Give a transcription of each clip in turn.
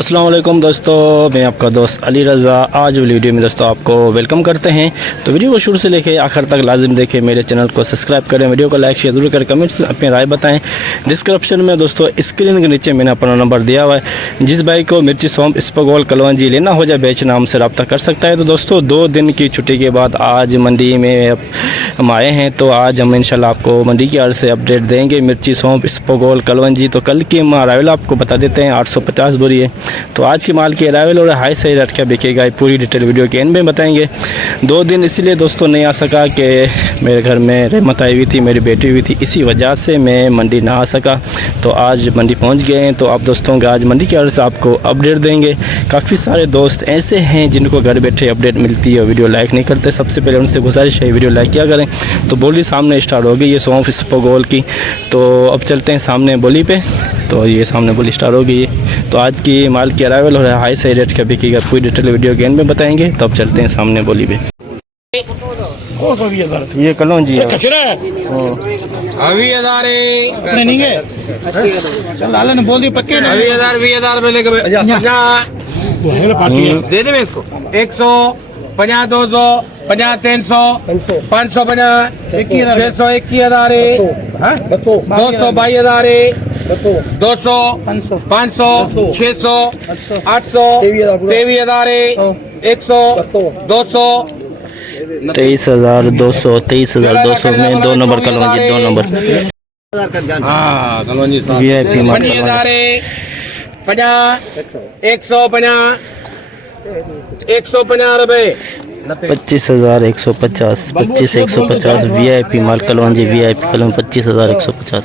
अस्सलाम वालेकुम दोस्तों, मैं आपका दोस्त अली रज़ा। आज वीडियो में दोस्तों आपको वेलकम करते हैं। तो वीडियो को शुरू से लेके आखिर तक लाजिम देखें, मेरे चैनल को सब्सक्राइब करें, वीडियो को लाइक शेयर जरूर करें, कमेंट्स अपनी राय बताएं। डिस्क्रिप्शन में दोस्तों स्क्रीन के नीचे मैंने अपना नंबर दिया हुआ है। जिस भाई को मिर्ची सौंफ इसबगोल कलवंजी लेना हो जाए बेचना, हमसे रब्ता कर सकता है। तो दोस्तों 2 दिन की छुट्टी के बाद आज मंडी में हम आए हैं। तो आज हम इंशाल्लाह आपको मंडी की आड़ से अपडेट देंगे। मिर्ची सौंफ इसबगोल कलवंजी तो कल की अरावल आपको बता देते हैं 850 बोरी है। तो आज की माल की अरावल और हाई सही रेट क्या बिकेगा पूरी डिटेल वीडियो के एंड में बताएंगे। 2 दिन इसलिए दोस्तों नहीं आ सका कि मेरे घर में रहमत आई हुई थी, मेरी बेटी हुई थी, इसी वजह से मैं मंडी ना आ सका। तो आज मंडी पहुंच गए हैं। तो आप दोस्तों का आज मंडी की आड़ से आपको अपडेट देंगे। काफ़ी सारे दोस्त ऐसे हैं जिनको घर बैठे अपडेट मिलती है, वीडियो लाइक नहीं करते। सबसे पहले उनसे गुजारिश है वीडियो लाइक किया करें। तो बोली सामने स्टार्ट हो गई ये सौंफ इसबगोल की। तो अब चलते हैं सामने बोली पे। तो ये सामने बोली स्टार्ट हो गई है। तो आज की माल की अरावल और हाई सही रेट क्या बिकेगा पूरी डिटेल वीडियो के एंड में बताएंगे। तो अब चलते हैं सामने बोली पे। ये कलौंजी है बोल दी पक्के 20,000 में लेके दे दे इसको 150 200 50 300 550 600 21,000 200 22,000 200 500 600 800 23,000 100 200 23,200 23,200 में 2 नंबर कलवंजी 2 नंबर VIP माल 150 रुपए 25,150 25,150 VIP माल कलवंजी VIP कलम 25,150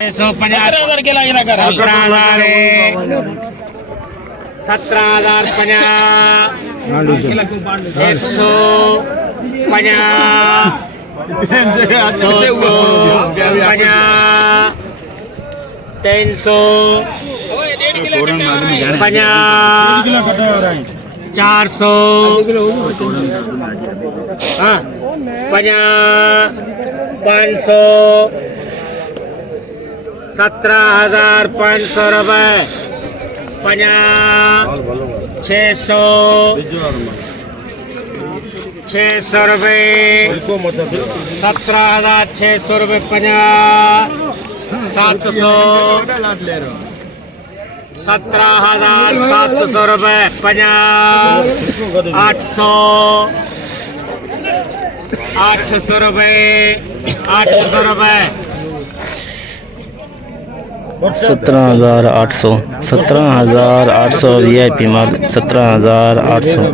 17,000 के लगे 17,050 400 500 17,500 रुपए 600 रुपए 17,600 रुपए 700 17,700 रुपए 800 800 रुपए 800 रुपए 17,800 17,800 VIP माल 17,800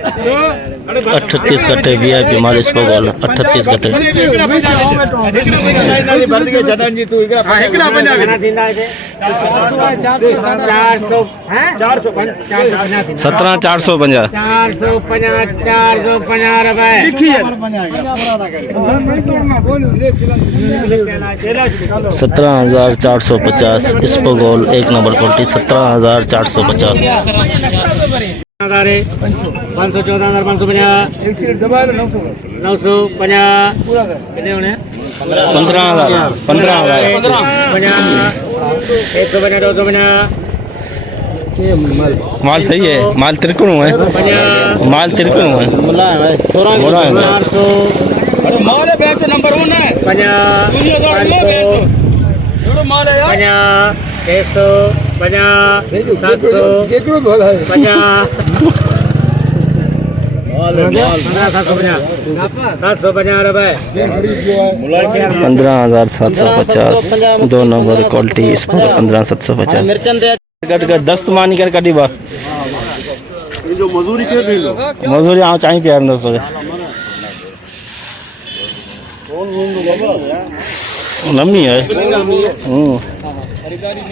38 कट्टे VIP माल इसबगोल 38 कट्टे 17,450 17,450 इसबगोल 1 नंबर क्वालिटी 17,450 514,550 950 कितने होने 15,000 15,000 माल सही है। माल तिरकुन हुआ है, माल तिरकुन हुआ है, बोला है माल है बैंक नंबर 1 है 600 50 700 750 रुपए 15,750 2 नंबर क्वालिटी इसमें 15,750 दस्त मानी कर कटी बात जो मजदूरी के मजदूरी हाँ चाहिए प्यार अंदर से नमी है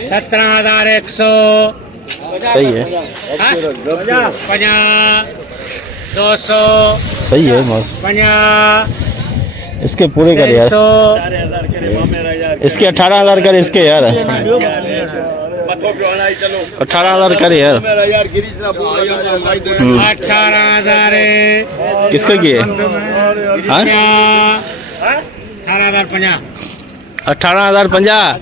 17,100 सही है 50 200 सही है माल 50 इसके पूरे कर यार, इसके 18,000 कर इसके यार, 18,000 कर यार। 18,000 किसका किए? 18,050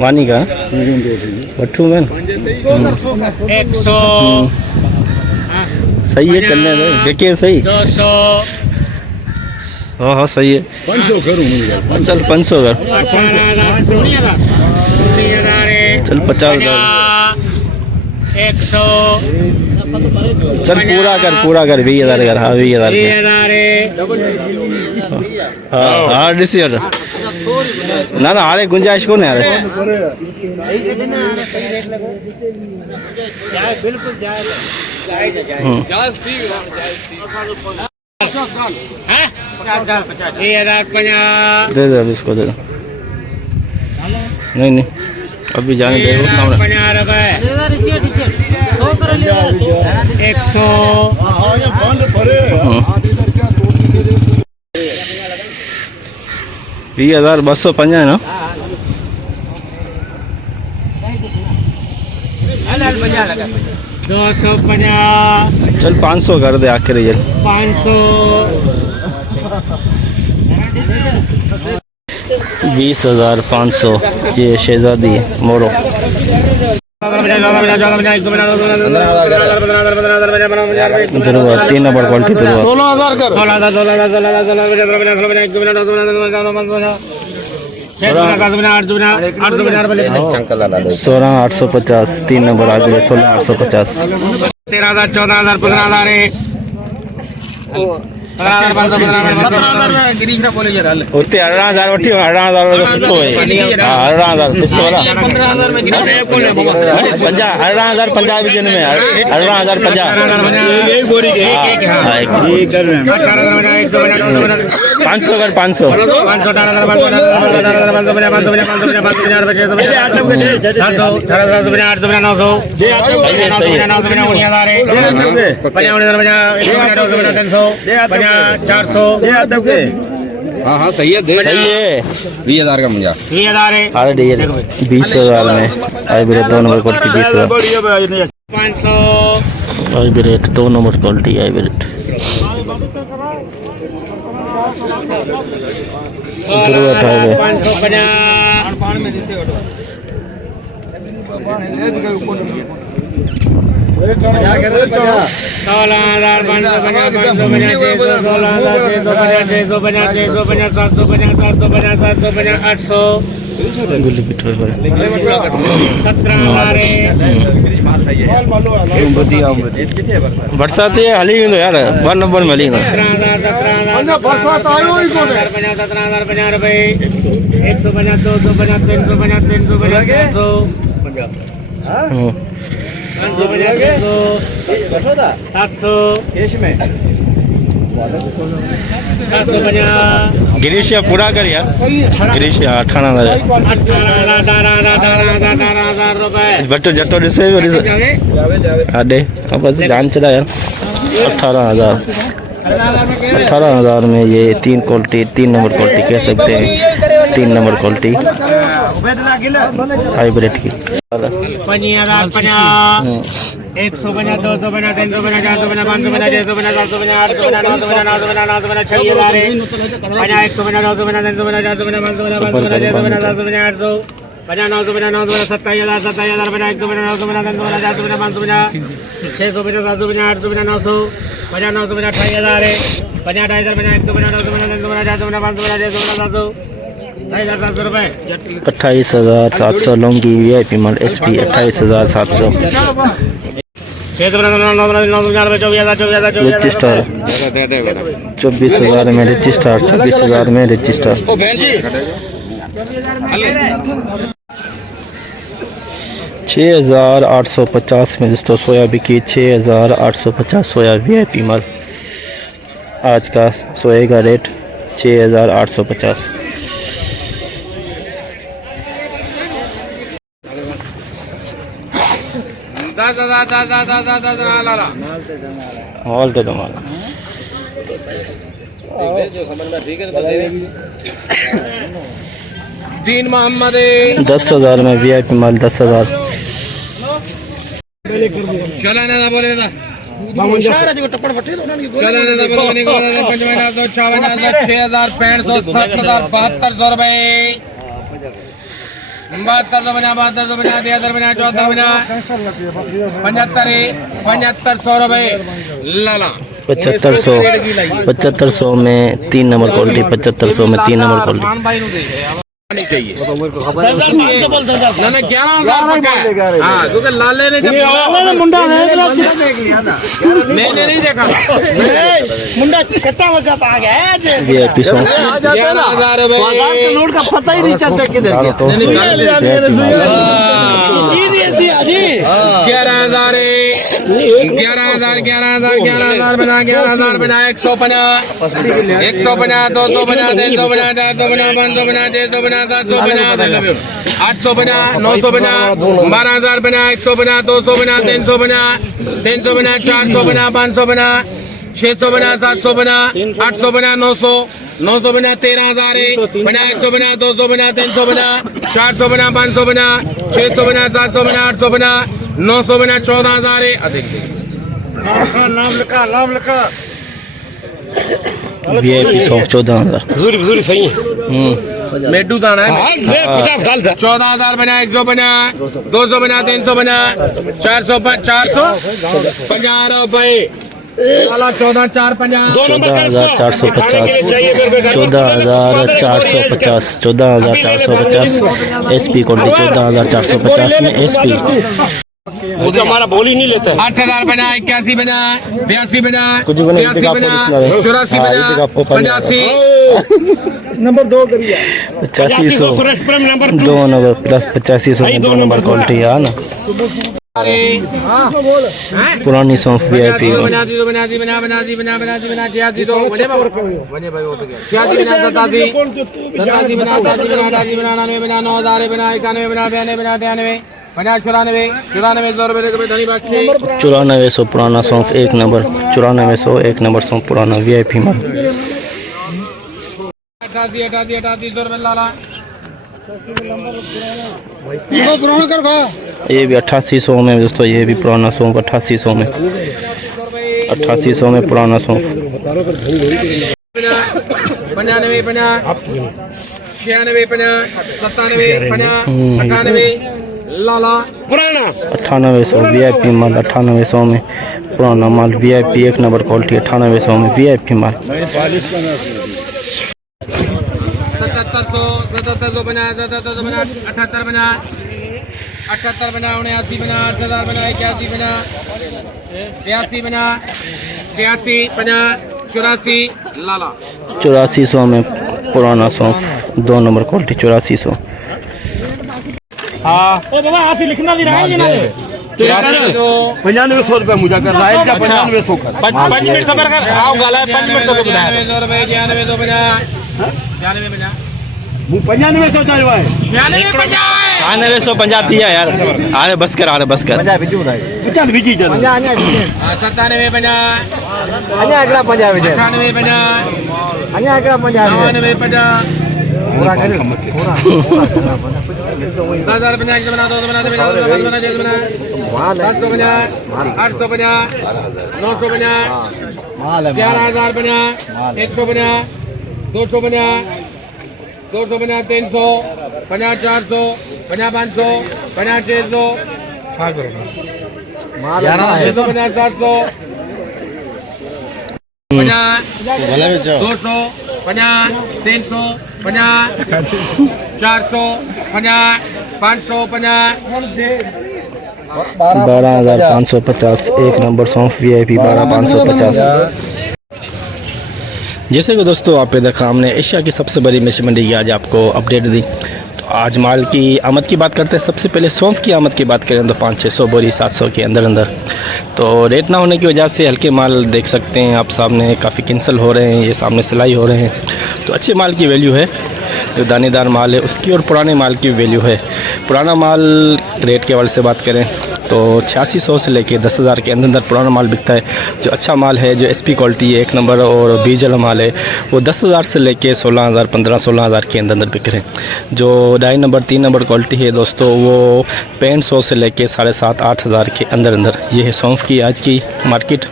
वानी का बट्टू में 100 सही है, चलने दे, देखिए सही। 200 हाँ हाँ सही है। 500 करूँ चल 500 कर, 18,000 चल 50,000 100 चल पूरा कर 20,000 कर। हाँ 20,000 हाँ हाँ डिसीजन ना ना हारे गुंजाइश को नहीं हारे। दे दे अभी इसको दे दो। नहीं नहीं अभी जाने दे वो सामने। 100 20,250 है ना। 250 चल 500 कर दे आखिर ये। 500 20,500 ये शहजादी है मोरो। दुर्वा 3 नंबर क्वालिटी दुर्वा 16,000 कर 16,850 3 नंबर आ गया 16,850। 13,000 14,000 15,000 उतने 18,000 वठी 18,000 वाला सुठो है। हाँ 18,000 किससे वाला 18,050 भी जन में 18,050 यही बोरी के हाँ 500 कर 500 400 हाँ हाँ सही है दे सही है। 20,000 का मुझे 20,000 अरे डील 20,000 में आई ब्रेड 2 नंबर क्वालिटी 20,000 500 आई ब्रेड 2 नंबर क्वालिटी आई ब्रेड। 17,000 बरसात ये हली गई यार 1 नंबर में हली गई। 17,000 बरसात आयो ही को 17,050 रुपए 150 250 350 750 गिरीशिया पूरा कर यार गिरीशिया 18,000 रुपए बट्टो जट्टो डिसे आडे बस जान चला यार 18,000 में ये 3 क्वालिटी 3 नंबर क्वालिटी कह सकते हैं 3 नंबर क्वालिटी हाइब्रिड की 50,050 150 250 350 450 550 650 750 850 28,700 लौंगी VIP माल SP 28,700 रजिस्टर 24,000 में रजिस्टर 24,000 में रजिस्टर 6,850 में दोस्तों सोया बिकी 6,850 सोया VIP माल। आज का सोए का रेट 6,850। माल दे दो माल तीन मोहम्मद 10,000 में VIP माल 10,000। चला ना बोले ना लाला 7500 में 3 नंबर क्वालिटी, 7500 में 3 नंबर क्वालिटी। नहीं चाहिए ना 11,000 हाँ क्योंकि लाले ने जब मुंडा मैंने नहीं देखा मुंडा छठा बजा आ गया VIP सॉन्ग 11,000 रुपए नोट का पता ही नहीं चलता किधर गया चीज ऐसी अजी 11,000 बना 11,000 बना 150 150 250 350 450 550 650 700 बना 800 बना 900 बना 12,000 बना 100 बना 200 बना 300 बना 300 बना 400 बना 500 बना 600 बना 700 बना 800 बना 900 900 बना 13,000 बना 100 बना 200 बना 300 बना 400 बना 500 बना 600 बना 700 बना 800 बना 900 बना 14,000 अधिक नाम लिखा VIP सॉन्ग 14,000। सही मेडू दाना है 14,000 बना 100 बना 200 बना 300 बना 450 रुपए 14,450 14,450 SP क्वालिटी 14,450 में SP। वो तो हमारा बोल ही नहीं लेता है। 8,000 बना 81 बना 82 बना कुछ बना 83 बना 84 बना 85 नंबर 2 करिए 8500 नंबर 2 नंबर प्लस 8500 में 2 नंबर क्वालिटी है ना। पुरानी सॉन्ग VIP बना दी बना 86 तो बने भाई हो तो गया 86 बना 87 बना 88 बना 89 बना 9,000 बना 91 बना 92 बना 93 50 94 100 रुपए के धनी बाक्षी 9400 पुराना सॉन्ग 1 नंबर 9400 1 नंबर सॉन्ग पुराना VIP माल। 88 100 रुपए लाला पुराना कर भा ये भी 8800 में दोस्तों, ये भी पुराना सॉन्ग 8800 में 8800 में पुराना सॉन्ग। 95 50 96 50 97 50 98 लाला पुराना 9800 VIP माल 9800 में पुराना माल VIP 1 नंबर क्वालिटी 9800 में VIP माल। 7700 बना 78 बना 78 बना 79 बना 8000 बना 81 बना 82 बना 83 बना 84 लाला 8400 में पुराना सॉन्ग 2 नंबर क्वालिटी 8400। ओ बाबा आप ही लिखना भी रहा है ना 9500 रुपए मुझे कर रहा है 9500 कर 5 मिनट सबर कर आओ गाला 5 मिनट तो बता 95 रुपए 91 तो बना 96 बना 9500 चाहिए है 9650 दिया यार। अरे बस कर 50 बीजी चल 97 बना अन्या अगला पंजाब 98 बना अन्या अगला पंजाब 99 बना पूरा कर 10,000 बना 1 बना 2 बना 3 बना 4 बना 6 बना 700 बना 800 बना 900 बना 11,000 बना 100 बना 200 बना 200 बना 300 बना 400 बना 500 बना 600 600 बना 700 बना 200 बना 300 बना 400 बना 500 बना 12550 1 नंबर सॉन्ग VIP 12550। जैसे कि दोस्तों आपने देखा, हमने एशिया की सबसे बड़ी मछली मंडी की आज आपको अपडेट दी। तो आज माल की आमद की बात करते हैं। सबसे पहले सौंफ की आमद की बात करें तो 500-600 बोरी 700 के अंदर। तो रेट ना होने की वजह से हल्के माल देख सकते हैं आप सामने काफ़ी कैंसिल हो रहे हैं, ये सामने सिलाई हो रहे हैं। तो अच्छे माल की वैल्यू है, जो दानेदार माल है उसकी, और पुराने माल की वैल्यू है। पुराना माल रेट के हवाले से बात करें तो 8600 से लेके 10,000 के अंदर पुराना माल बिकता है। जो अच्छा माल है, जो SP क्वालिटी है 1 नंबर और बीज वाला माल है, वो 10,000 से लेके 16,000 15-16,000 के अंदर बिक रहे हैं। जो 2.5 नंबर 3 नंबर क्वालिटी है दोस्तों, वो 6500 से लेके 7,500-8,000 के अंदर ये है सौंफ की आज की मार्केट।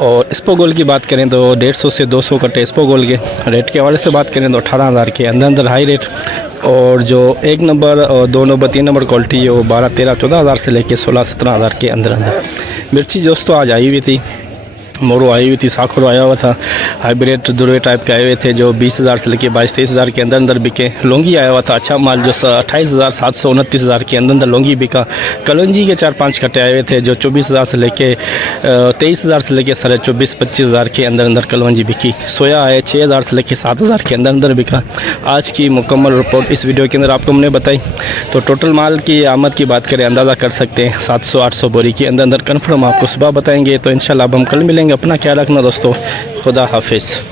और स्पो गोल की बात करें तो 150 से 200 कट्टे स्पो गोल के रेट के हवाले से बात करें तो 18,000 के अंदर हाई रेट। और जो 1 नंबर और 2 नंबर 3 नंबर क्वालिटी है वो 12-13-14,000 से लेके 16-17,000 के अंदर मिर्ची दोस्तों आज आई हुई थी। मोरो आई हुई थी, साखरो आया हुआ था, हाइब्रिड दुर्वे टाइप के आए हुए थे जो 20,000 से लेके 22-23,000 के अंदर बिके। लौंगी आया हुआ था अच्छा माल जो 28,700 29,000 के अंदर लौंगी बिका। कलौंजी के 4-5 कट्टे आए हुए थे जो 24,000 से लेके 23,000 से लेके 24,500-25,000 के अंदर कलौंजी बिकी। सोया आए 6,000 से लेके 7,000 के अंदर बिका। आज की मुकम्मल रिपोर्ट इस वीडियो के अंदर आपको हमने बताई। तो टोटल माल की आमद की बात करें अंदाज़ा कर सकते हैं 700-800 बोरी के अंदर कन्फर्म आपको सुबह बताएंगे। तो इंशाल्लाह अब हम कल मिलेंगे। अपना ख्याल रखना दोस्तों, खुदा हाफिज़।